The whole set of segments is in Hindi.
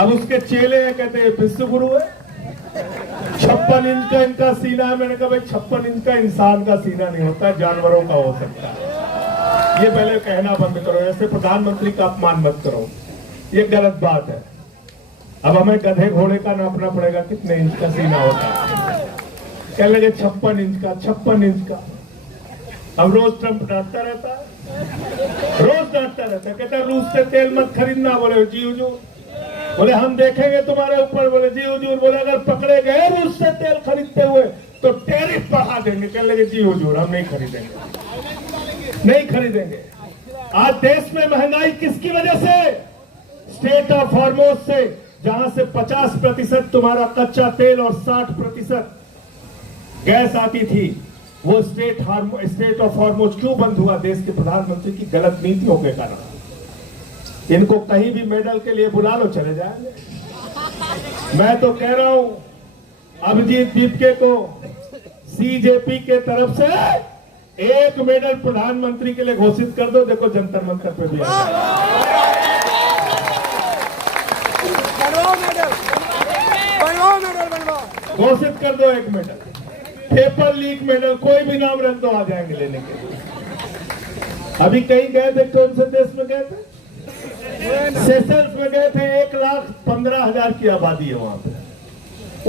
अब उसके चेले हैं, कहते हैं विश्व गुरु है। 56 इंच का इनका सीना है। मैंने कहा भाई 56 इंच का इंसान का सीना नहीं होता, जानवरों का हो सकता है। ये पहले कहना बंद करो, ऐसे प्रधानमंत्री का अपमान मत करो, ये गलत बात है। अब हमें गधे घोड़े का नापना पड़ेगा कितने इंच का सीना होता है। कह लगे 56 इंच का, 56 इंच का। अब रोज ट्रंप डांटता रहता है, रोज डांटता रहता है, कहता है रूस से तेल मत खरीदना। बोले जी हुजूर, बोले हम देखेंगे तुम्हारे ऊपर। बोले जी हुजूर, बोले अगर पकड़े गए रूस से तेल खरीदते हुए तो टैरिफ बढ़ा देंगे। कह लगे जी हुजूर हम नहीं खरीदेंगे, नहीं खरीदेंगे। आज देश में महंगाई किसकी वजह से? स्टेट ऑफ हॉर्मोज से, जहां से 50% तुम्हारा कच्चा तेल और 60% गैस आती थी। वो स्टेट ऑफ हॉर्मोज क्यों बंद हुआ? देश के प्रधानमंत्री की गलत नीतियों के कारण। इनको कहीं भी मेडल के लिए बुला लो, चले जाएंगे। मैं तो कह रहा हूं अभिजीत दीपके को सीजेपी के तरफ से 1 मेडल प्रधानमंत्री के लिए घोषित कर दो। देखो जंतर मंतर पे भी घोषित कर दो 1 मेडल। पेपर लीक मेडल, कोई भी नाम रख दो, आ जाएंगे लेने के लिए। अभी कहीं गए थे, कौन से देश में गए थे? सेशल्स में गए थे। 1,15,000 की आबादी है वहां पे।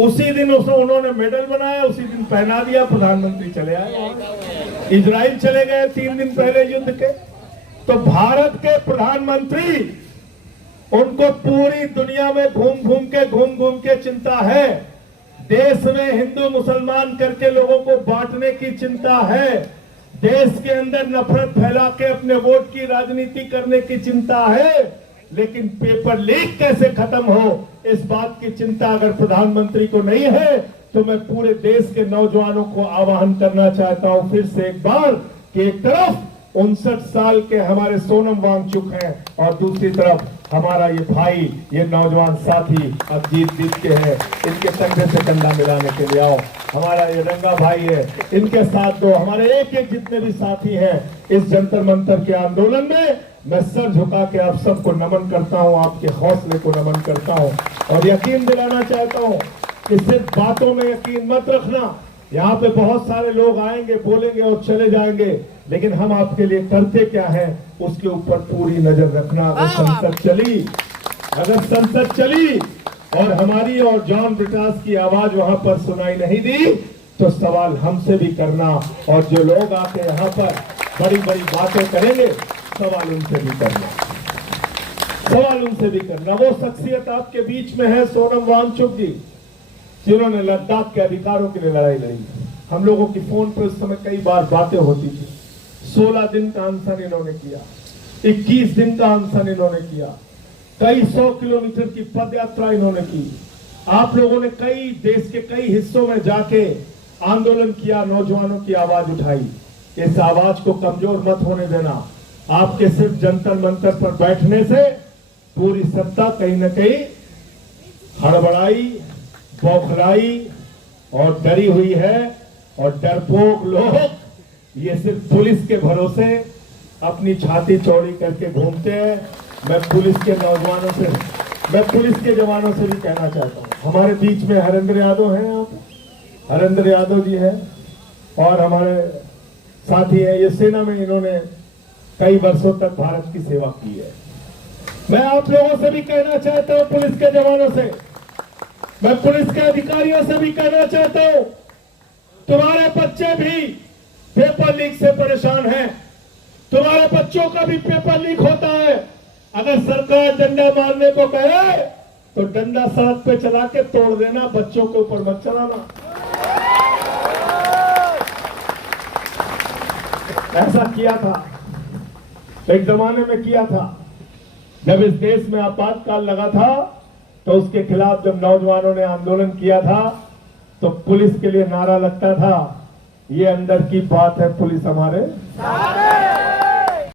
उसी दिन उन्होंने मेडल बनाया, उसी दिन पहना दिया, प्रधानमंत्री चले आए। इजराइल चले गए 3 दिन पहले युद्ध के। तो भारत के प्रधानमंत्री, उनको पूरी दुनिया में घूम घूम के चिंता है। देश में हिंदू मुसलमान करके लोगों को बांटने की चिंता है। देश के अंदर नफरत फैला के अपने वोट की राजनीति करने की चिंता है। लेकिन पेपर लीक कैसे खत्म हो, इस बात की चिंता अगर प्रधानमंत्री को नहीं है, तो मैं पूरे देश के नौजवानों को आह्वान करना चाहता हूं फिर से एक बार कि एक तरफ 59 साल के हमारे सोनम वांगचुक हैं और दूसरी तरफ हमारा ये भाई, ये नौजवान साथी अभिजीत दीपके हैं। इनके कंधे से कंधा मिलाने के लिए आओ। हमारा ये रंगा भाई है, इनके साथ दो। हमारे एक एक जितने भी साथी हैं इस जंतर मंतर के आंदोलन में, मैं सर झुका के आप सबको नमन करता हूं, आपके हौसले को नमन करता हूं और यकीन दिलाना चाहता हूं कि सिर्फ बातों में यकीन मत रखना। यहाँ पे बहुत सारे लोग आएंगे, बोलेंगे और चले जाएंगे, लेकिन हम आपके लिए करते क्या है उसके ऊपर पूरी नजर रखना। अगर संसद चली और हमारी और जॉन ब्रिटास की आवाज वहां पर सुनाई नहीं दी, तो सवाल हमसे भी करना। और जो लोग आके यहाँ पर बड़ी बड़ी बातें करेंगे, सवाल उनसे भी करना, सवाल उनसे भी करना। वो शख्सियत आपके बीच में है सोनम वांगचुक जी, जिन्होंने लद्दाख के अधिकारों के लिए लड़ाई लड़ी। हम लोगों की फोन पर उस समय कई बार बातें होती थी। 16 दिन का अनशन इन्होंने किया, 21 दिन का अनशन इन्होंने किया, कई 100 किलोमीटर की पद यात्रा इन्होंने की। आप लोगों ने कई देश के कई हिस्सों में जाके आंदोलन किया, नौजवानों की आवाज उठाई। इस आवाज को कमजोर मत होने देना। आपके सिर्फ जंतर मंतर पर बैठने से पूरी सत्ता कहीं न कहीं हड़बड़ाई, बौखलाई और डरी हुई है। और डरपोक लोग ये सिर्फ पुलिस के भरोसे अपनी छाती चौड़ी करके घूमते हैं। मैं पुलिस के नौजवानों से, मैं पुलिस के जवानों से भी कहना चाहता हूँ, हमारे बीच में हरेंद्र यादव हैं, आप हरेंद्र यादव जी हैं और हमारे साथी हैं। ये सेना में इन्होंने कई वर्षों तक भारत की सेवा की है। मैं आप लोगों से भी कहना चाहता हूँ, पुलिस के जवानों से, मैं पुलिस के अधिकारियों से भी कहना चाहता हूं, तुम्हारे बच्चे भी पेपर लीक से परेशान हैं। तुम्हारे बच्चों का भी पेपर लीक होता है। अगर सरकार डंडा मारने को कहे तो डंडा साथ पे चला के तोड़ देना, बच्चों के ऊपर मत चलाना। ऐसा किया था, एक जमाने में किया था, जब इस देश में आपातकाल लगा था, तो उसके खिलाफ जब नौजवानों ने आंदोलन किया था तो पुलिस के लिए नारा लगता था, ये अंदर की बात है, पुलिस हमारे